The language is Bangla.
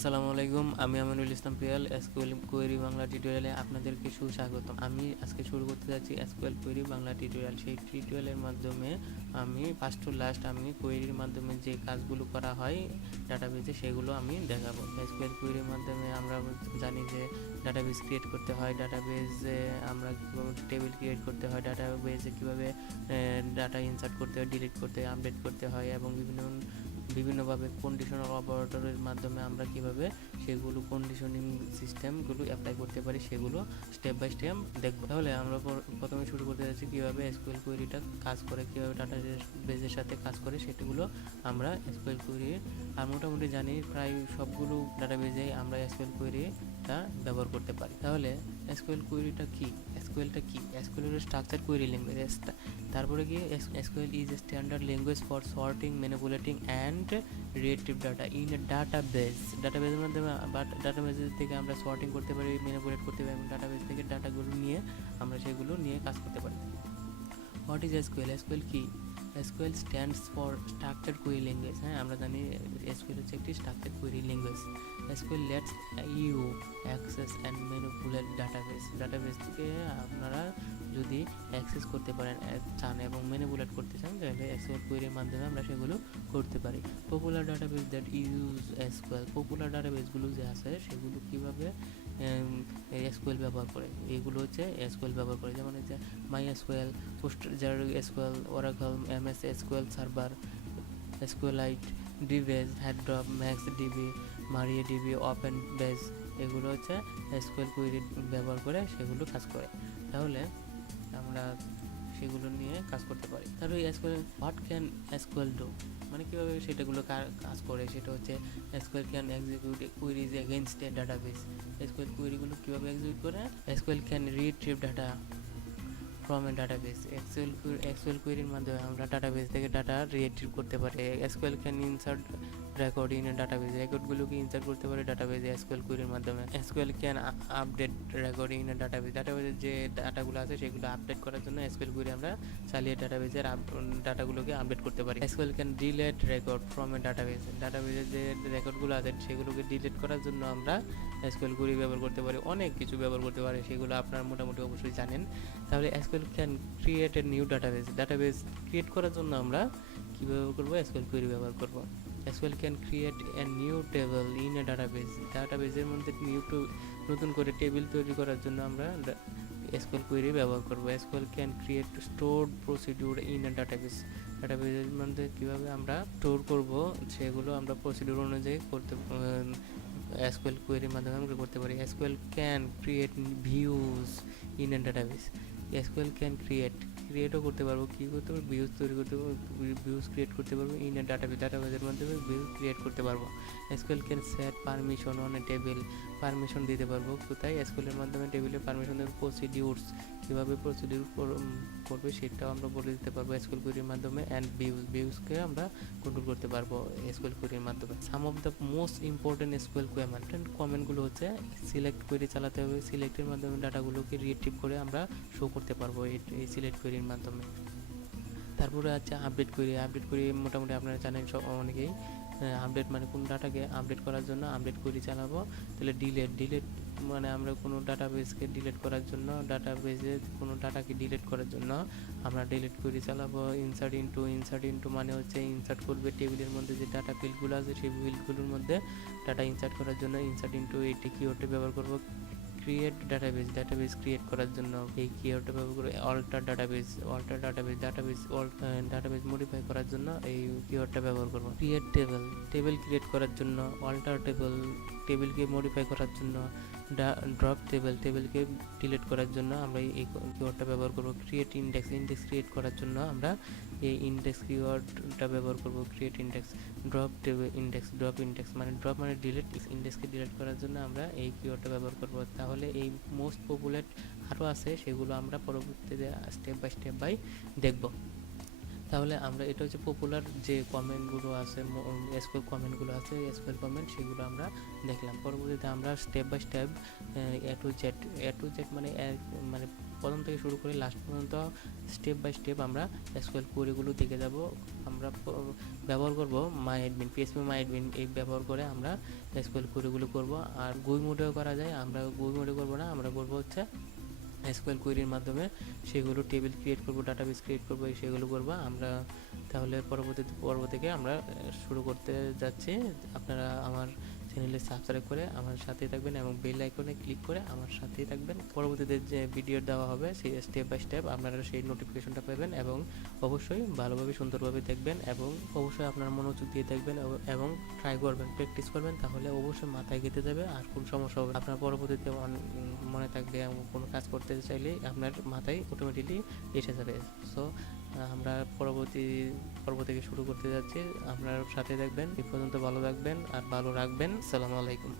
আসসালামু আলাইকুম, আমি আমিনুল ইসলাম পিয়াল। এসকিউএল কোয়েরি বাংলা টিউটোরিয়ালে আপনাদেরকে সুস্বাগতম। আমি আজকে শুরু করতে যাচ্ছি এসকিউএল কোয়েরি বাংলা টিউটোরিয়াল। সেই টিউটোরিয়ালের মাধ্যমে আমি ফার্স্ট টু লাস্ট আমি কোয়েরির মাধ্যমে যে কাজগুলো করা হয় ডাটাবেজে সেগুলো আমি দেখাবো। এসকিউএল কোয়েরির মাধ্যমে আমরা জানি যে ডাটাবেজ ক্রিয়েট করতে হয়, ডাটাবেজে আমরা টেবিল ক্রিয়েট করতে হয়, ডাটাবেজে কীভাবে ডাটা ইনসার্ট করতে হয়, ডিলিট করতে হয়, আপডেট করতে হয় এবং বিভিন্নভাবে কন্ডিশনাল অপারেটরের মাধ্যমে আমরা কিভাবে সেগুলো কন্ডিশনিং সিস্টেমগুলো অ্যাপ্লাই করতে পারি সেগুলো স্টেপ বাই স্টেপ দেখব। তাহলে আমরা প্রথমে শুরু করতে যাচ্ছি কীভাবে এসকিউএল কোয়েরিটা কাজ করে, কীভাবে ডাটাবেজের সাথে কাজ করে সেগুলো আমরা এসকিউএল কোয়েরি আর মোটামুটি জানি প্রায় সবগুলো ডাটাবেজে আমরা এসকিউএল কোয়েরিটা ব্যবহার করতে পারি। তাহলে এসকিউএল কোয়েরিটা কি, এসকিউএল হলো স্ট্রাকচার কোয়েরি ল্যাঙ্গুয়েজ। তারপরে কি SQL is a standard language for sorting, manipulating and retrieve data in a ডাটাবেজের মাধ্যমে ডাটাবেজ থেকে আমরা সর্টিং করতে পারি, ম্যানিপুলেট করতে পারি এবং ডাটাবেজ থেকে ডাটাগুলো নিয়ে আমরা সেগুলো নিয়ে কাজ করতে পারি। What is SQL? এসকিউএল কি? SQL stands for structure query language. হ্যাঁ, আমরা জানি এসকিউএল হচ্ছে একটি structure query language. SQL lets you access and manipulate database থেকে আপনারা যদি অ্যাক্সেস করতে পারেন চান এবং ম্যানিপুলেট করতে চান তাহলে এসকিউএল কোয়েরির মাধ্যমে আমরা সেগুলো করতে পারি। Popular database that use SQL. Popular ডাটাবেজগুলো যে আছে সেগুলো কীভাবে এসকিউএল ব্যবহার করে, এইগুলো হচ্ছে এসকিউএল ব্যবহার করে, যেমন হচ্ছে MySQL, PostgreSQL, Oracle, MS SQL server, SQLite, dBase, হেডড্রপ, MaxDB, MariaDB, OpenBase, এগুলো হচ্ছে এসকিউএল কোয়েরি ব্যবহার করে সেগুলো কাজ করে। তাহলে আমরা সেগুলো নিয়ে কাজ করতে পারি। তারপরে SQL what can SQL do, মানে কীভাবে সেটাগুলো কাজ করে, সেটা হচ্ছে SQL can execute queries against a database. SQL কোয়েরিগুলো কীভাবে এক্সিকিউট করে? SQL can retrieve data from a database. SQL কোয়েরির মাধ্যমে আমরা ডাটাবেস থেকে ডাটা রিট্রিভ করতে পারি। SQL can insert record in a database. রেকর্ডগুলোকে ইনসার্ট করতে পারি ডাটাবেসে এসকিউএল কোয়েরির মাধ্যমে। SQL can update record in a database. ডাটাবেসের যে ডাটাগুলো আছে সেগুলো আপডেট করার জন্য এসকিউএল কোয়েরি আমরা চালিয়ে ডাটাবেসের ডাটাগুলোকে আপডেট করতে পারি। SQL can delete record from a database. ডাটাবেসের যে রেকর্ডগুলো আছে সেগুলোকে ডিলিট করার জন্য আমরা এসকিউএল কোয়েরি ব্যবহার করতে পারি। অনেক কিছু ব্যবহার করতে পারি, সেগুলো আপনারা মোটামুটি অবশ্যই জানেন। তাহলে SQL can create a new database create করার জন্য আমরা কী ব্যবহার করবো? এসকিউএল কোয়েরি ব্যবহার করব। SQL can create a new table in a ডাটাবেসের মধ্যে নতুন করে টেবিল তৈরি করার জন্য আমরা এসকিউএল কোয়েরি ব্যবহার করব। SQL can create stored procedure in a ডাটাবেসের মধ্যে কীভাবে আমরা স্টোর করব সেগুলো আমরা প্রসিডিউর অনুযায়ী এসকিউএল কোয়েরির মাধ্যমে আমরা করতে পারি। SQL can create views in a database. SQL can ক্রিয়েটও করতে পারবো, কী করতে পারবো? ভিউজ তৈরি করতে পারবো, ভিউজ ক্রিয়েট করতে পারবো ইন এ ডাটাবেসের মাধ্যমে ভিউজ ক্রিয়েট করতে পারবো। SQL can set permission on a table. Permission দিতে পারবো কোথায়? এসকিউএলের মাধ্যমে টেবিলে পারমিশন দেবো। প্রসিডিউরস, কীভাবে প্রসিডিউর করবে সেটাও আমরা বলে দিতে পারবো এসকিউএল কোয়েরির মাধ্যমে। অ্যান্ড ভিউজকে আমরা কন্ট্রোল করতে পারবো এসকিউএল কোয়েরির মাধ্যমে। Some of the most important SQL কমেন্টগুলো হচ্ছে সিলেক্ট কোয়েরি চালাতে হবে। সিলেক্টের মাধ্যমে ডাটাগুলোকে রিট্রিভ করে আমরা শো করতে পারবো এই সিলেক্ট কোয়েরির মাধ্যমে। তারপরে আছে আপডেট কোয়েরি মোটামুটি আপনারা জানেন অনেকেই। আপডেট মানে কোন ডাটাকে আপডেট করার জন্য আপডেট কোয়েরি চালাবো। তাহলে ডিলেট মানে আমরা কোনো ডাটাবেসকে ডিলিট করার জন্য, ডাটাবেসে কোনো ডাটাকে ডিলিট করার জন্য আমরা ডিলিট কোয়েরি চালাবো। ইনসার্ট ইনটু মানে হচ্ছে ইনসার্ট করবে টেবিলের মধ্যে যে ডাটা ফিল্ডগুলো আছে সেই ফিল্ডগুলোর মধ্যে ডাটা ইনসার্ট করার জন্য ইনসার্ট ইনটু এইটি কিওয়ার্ডটি ব্যবহার করব। ক্রিয়েট ডাটাবেস ক্রিয়েট করার জন্য এই কিওয়ার্ডটা ব্যবহার করে। অল্টার ডাটাবেস মডিফাই করার জন্য এই কিওয়ার্ডটা ব্যবহার করব। ক্রিয়েট টেবিল ক্রিয়েট করার জন্য। অল্টার টেবিলকে মডিফাই করার জন্য। ড্রপ টেবিলকে ডিলিট করার জন্য আমরা এই কিওয়ার্ডটা ব্যবহার করব। ক্রিয়েট ইন্ডেক্স ক্রিয়েট করার জন্য আমরা এই ইন্ডেক্স কিওয়ার্ডটা ব্যবহার করব। Create index. ড্রপ ইন্ডেক্স মানে ডিলিট, ইন্ডেক্সকে ডিলিট করার জন্য আমরা এই কিওয়ার্ডটা ব্যবহার করব। তাহলে এই মোস্ট পপুলার আরও আছে, সেগুলো আমরা পরবর্তীতে স্টেপ বাই দেখব। তাহলে আমরা এটা হচ্ছে পপুলার যে কমেন্টগুলো আছে, এসকিউএল কমেন্টগুলো আছে, এসকিউএল কমেন্ট সেগুলো আমরা দেখলাম। পরবর্তীতে আমরা step by step a to z মানে প্রথম থেকে শুরু করে লাস্ট পর্যন্ত স্টেপ বাই স্টেপ আমরা এসকিউএল কোয়েরিগুলো দেখে যাব। আমরা ব্যবহার করব মাইএডমিন, পিএইচপি মাইএডমিন এই ব্যবহার করে আমরা এসকিউএল কোয়েরিগুলো করব। আর গুই মোডেও করা যায়, আমরা গুই মোডে করব না, আমরা করব হচ্ছে এসকিউএল কোয়েরির মাধ্যমে সেগুলো টেবিল ক্রিয়েট করব, ডাটাবেস ক্রিয়েট করব, সেগুলো করব আমরা। তাহলে পরবর্তী পর্ব থেকে আমরা শুরু করতে যাচ্ছি। আপনারা আমার চ্যানেলে সাবস্ক্রাইব করে আমার সাথেই থাকবেন এবং বেল আইকনে ক্লিক করে আমার সাথেই থাকবেন। পরবর্তীতে যে ভিডিও দেওয়া হবে সেই স্টেপ বাই স্টেপ আপনারা সেই নোটিফিকেশনটা পাবেন এবং অবশ্যই ভালোভাবে সুন্দরভাবে দেখবেন এবং অবশ্যই আপনারা মনোযোগ দিয়ে দেখবেন এবং ট্রাই করবেন, প্র্যাকটিস করবেন, তাহলে অবশ্যই মাথায় গেঁথে যাবে আর কোনো সমস্যা হবে আপনার পরবর্তীতে মনে থাকবে এবং কোনো কাজ করতে চাইলে আপনার মাথায় অটোমেটিকলি এসে যাবে। সো আমরা পরবর্তী পর্ব থেকে শুরু করতে যাচ্ছি, আপনার সাথে থাকবেন। এই পর্যন্ত ভালো থাকবেন আর ভালো রাখবেন। আসসালামু আলাইকুম।